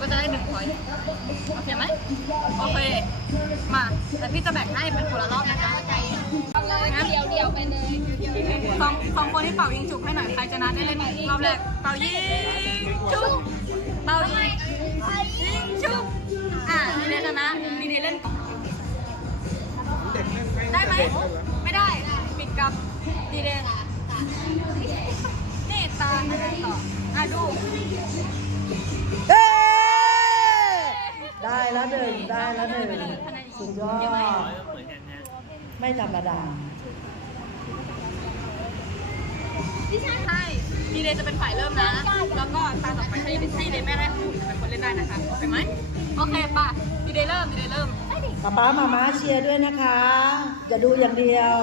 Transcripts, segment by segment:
ก็จะได้หนึ่งพอยต์โอเคไหมโอเค มา แต่พี่จะแบ่งให้เป็นคนละรอบนะคะงั้นเดียวเดียวไปเลยสองสองคนที่เป่ายิงฉุบให้หน่อยใครชนะได้เล่นรอบแรกเป่ายิงฉุบเป่ายิงยิงฉุบอะมีเดชนะมีเดเล่นก่อนได้ไหมไม่ได้ปิดกับดีเดนี่ตาอะไรต่ออะดู ได้แล้วหนึ่งได้แล้วหนึ่งสุดยอดไม่ธรรมดาใช่ดีเดย์จะเป็นฝ่ายเริ่มนะ แล้วก็ตาต่อไปให้ให้เดย์แม่ได้คู่เป็นคนเล่นได้นะคะโอเคไหมโอเคป่ะดีเดย์เริ่มดีเดย์เริ่มป๊าป๊ามาม้าเชียร์ด้วยนะคะอย่าดูอย่างเดียว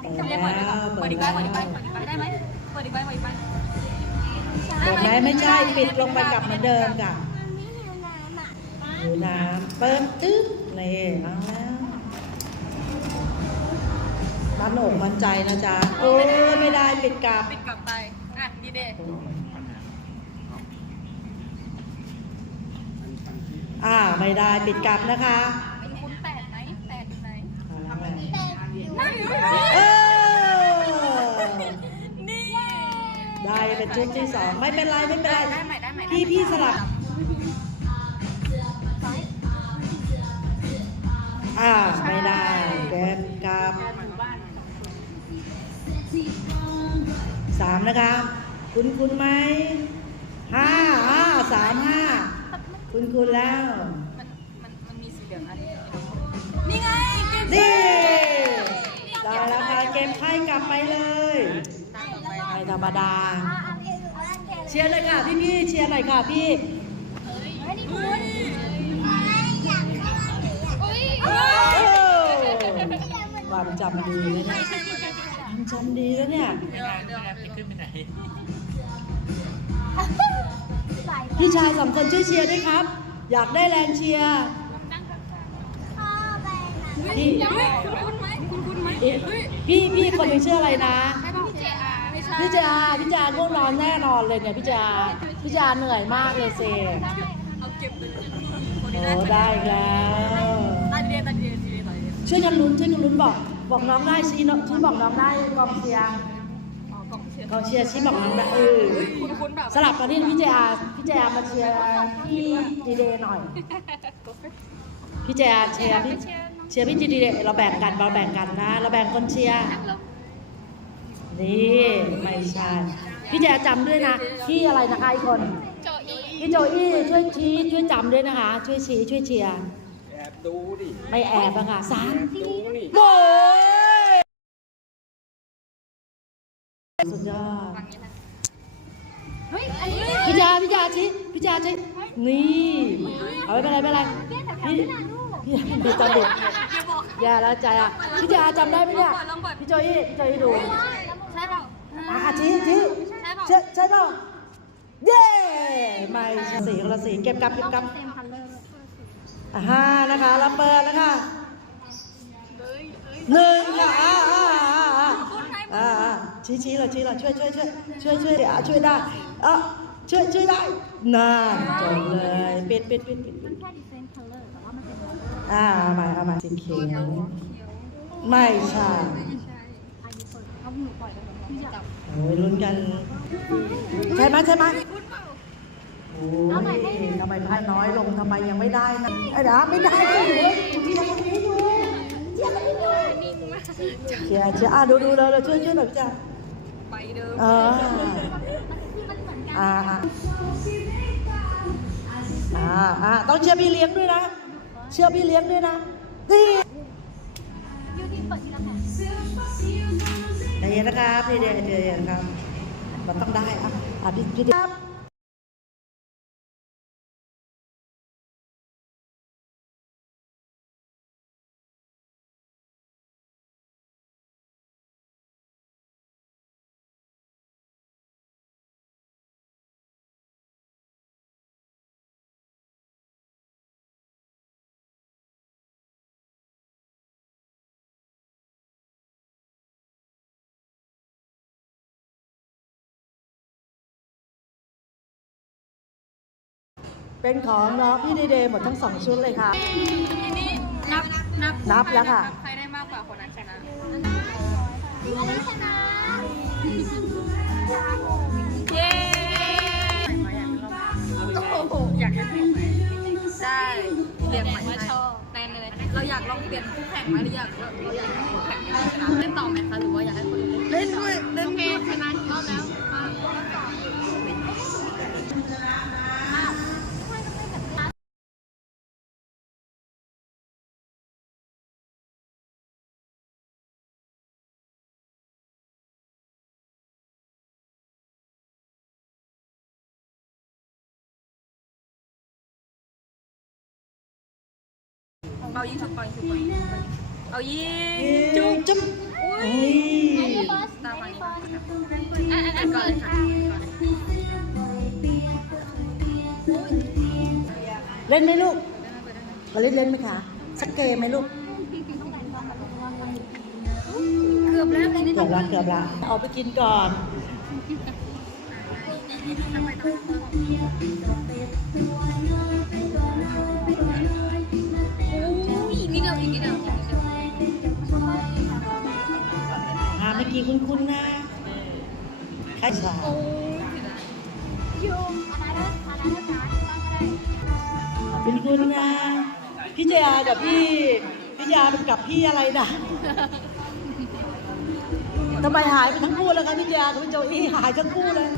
เปิดแล้เปิดดีกว่าวเปิเปิดดอีกใบแล้วเปิดอีกใบเปิดอีกใบได้ไหมเปิดอีกใบเปิดอีกใบเปิดไหมไม่ใช่ปิดลงไปกลับเหมือนเดิมค่ะ น้ำเปิดตึ๊บนี่เอาแล้วมั่นอกมั่นใจนะจ๊ะโอ้ยไม่ได้ปิดกลับปิดกลับไป อะดีเดย์อ่าไม่ได้ปิดกลับนะคะเป็นคุณแปดไหมแปดอยู่ไหนเอาละไงนั่นอยู่เออนี่ได้เป็นชุดที่สองไม่เป็นไรไม่เป็นไรได้ไหมได้ไหมพี่พี่สลับ อ่าไม่ได้แกนกับสามนะคะคุณคุณไหมห้าห้าสามห้าคุณคุณแล้วมันมันมันมีสีเหลืองอันนี้นี่ไงเกมนี่ได้แล้วค่ะเกมไพ่กลับไปเลยตาต่อไปไม่ธรรมดา เชียร์เลยค่ะพี่พี่ๆเชียร์หน่อยค่ะพี่ ความจำดีเลยเนี่ยความจำดีแล้วเนี่ยเดี๋ยวเดี๋ยวพี่ชายสองคนช่วยเชียร์ด้วยครับ อยากได้แรงเชียร์พี่คุณคุณไหมคุณคุณไหมเอ๊ะพี่พี่คนหนึงชื่ออะไรนะใช่ป่ะเจอาไม่ใช่พี่จาพี่จาง่วงนอนแน่นอนเลยเนี่ยพี่จาพี่จาเหนื่อยมากเลยเซเอาเก็บไปเลยคนโอ้นี้ได้อีกแล้ว ช่วยกันลุ้นช่วยกันลุ้นบอก บอกน้องได้ชี้น้องชี้บอกน้องได้กองเชียร์อ๋อกองเชียร์กองเชียร์ชี้บอกน้องได้เออคุณคุณแบบสลับกันที่พี่เจอาพี่เจอามาเชียร์พี่ดีเดย์หน่อยพี่เจอาเชียร์พี่เชียร์พี่ดีเดย์เราแบ่งกันเราแบ่งกันนะ เราแบ่งคนเชียร์นี่ไม่ใช่พี่เจอาจำด้วยนะพี่อะไรนะคะอีกคนโจอีพี่โจอี้ช่วยชี้ช่วยจำด้วยนะคะ ช่วยชี้ช่วยเชียร์แอบ ดูดิไม่แอบอะค่ะสามดูนี่โอ้ยสุดยอดเฮ้ยอันนี้พี่จาพี่จาชี้พี่จาชี้นี่เอาไม่เป็นไรไม่เป็นไรพี่พี่พี่จำดิอย่าแล้วใจอะพี่จาจำได้ไหมเนี่ยพี่โจอี้พี่โจอี้ดูใช่เปล่าอะชี้ชี้ใช่ใช่เปล่าเย้ไม่ใช่สีคนละสีเก็บกลับเก็บกลับอะ ห้านะคะแล้วเปิดแล้วค่ะหนึ่งค่ะอ่าอ่าอ่าอ่าอ่าชี้ชี้เลยชี้เลยช่วยช่วยช่วยช่วยช่วยอะช่วยได้เอะช่วยช่วยได้น่าจบเลยปิดปิดปิดปิดปิดแค่ดิเซนคัลเลอร์แต่ว่ามันเป็นอ่าเอามาเอามาสีเขียวไม่ใช่โอ้ยลุ้นกันใช่ไหมใช่ไหม โอ้ทำไมพายน้อยลงทำไมยังไม่ได้นะไอ้ดาไม่ได้เลยเชียร์คนนี้ดูเชียร์คนนี้ดูเชียร์เชียร์อะดูดูเลยเลยช่วยช่วยหน่อยพี่จ๋าไปเดิมเอออ่าอ่าอ่าอ่าต้องเชียร์พี่เลี้ยงด้วยนะ เชียร์พี่เลี้ยงด้วยนะนี่ยูดีเปิดทีละแผ่นใจเย็นนะครับพี่เดียใจเย็นครับมันต้องได้อะอะพี่พี่ครับ เป็นของน้องพี่ดีเดย์หมดทั้งสองชุดเลยค่ะ ทีนี้นับนับนับแล้วค่ะ ใครได้มากกว่าคนนั้นชนะอันนี้ชนะเย้โอ้โหอยากเล่นเพลงไหมได้เปลี่ยนใหม่ชอบแตนเลยเราอยากลองเปลี่ยนคู่แข่งไหมหรืออยากเราอยากให้คู่แข่งเป็นคนชนะเล่นต่อไหมคะหรือว่าอยากให้คนอื่นเล่นด้วยเล่นโอเคชนะอีกรอบแล้ว เป่ายิงฉุบเป่ายิงฉุบเป่ายิงเอายิงจุ๊บจุ๊บอุ้ยตามมานี่ก่อนอันอันก่อนเลยค่ะเล่นไหมลูกมาเล่นเล่นไหมคะ สักเกมไหมลูก เกือบแล้วอันนี้เกือบละเกือบละเอาไปกินก่อน เสียดายยูอันนั้นอันนั้นชนะบ้างก็ได้คุณคุณนะพี่เจอากับพี่พี่ยากับพี่อะไรนะทำไมหายไปทั้งคู่แล้วคะพี่เจอากับพี่โจอี้หายทั้งคู่เลย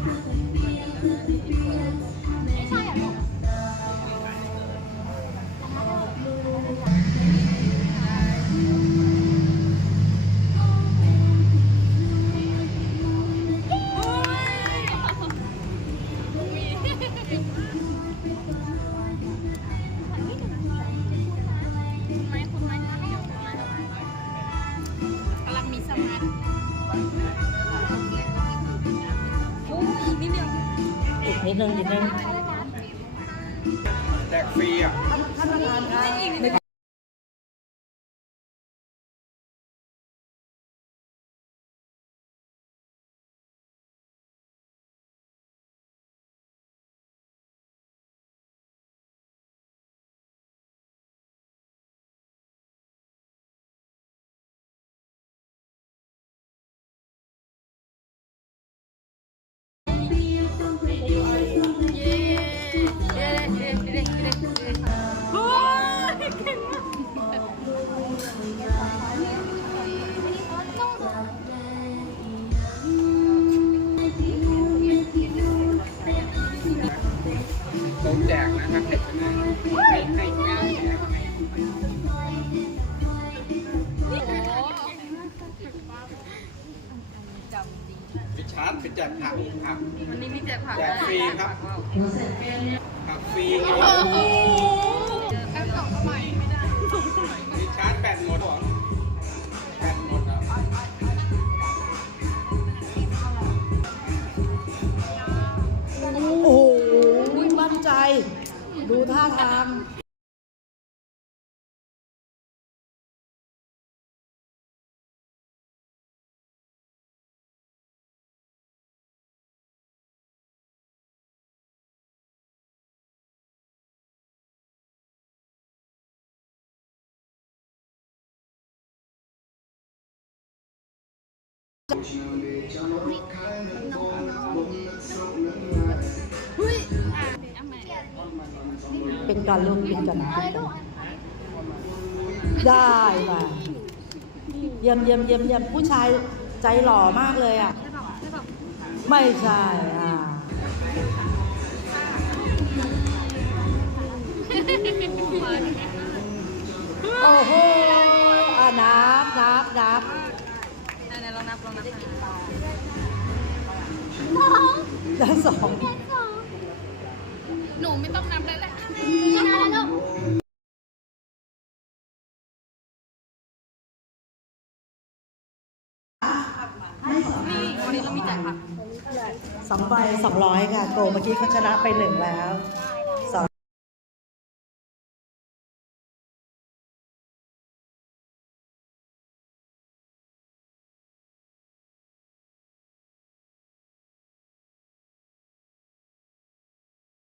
นิดนึงนิดนึงแจกฟรีอะ ไปชาร์จไปแจกผักผักวันนี้มีแจกผักแจกฟรีครับผักฟรีโอ้โหแอปต่อเข้าไปไม่ได้มีชาร์จแบตหมดหรอแบตหมดแล้วโอ้โหมั่นใจ ดูท่าทาง เป็นการลูกเป็นกันอะไรได้ค่ะเยี่ยมเยี่ยมเยี่ยมเยี่ยมผู้ชายใจหล่อมากเลยอะ ไม่ใช่อะโอ้โหอะนับนับนับ ไหนๆลองนับลองนับน้องได้สองหนูไม่ต้องนับแล้วแหละชนะแล้วลูกนี่วันนี้เรามีแจกผักสองใบสองร้อยค่ะ โกเมื่อกี้เขาชนะไปหนึ่งแล้ว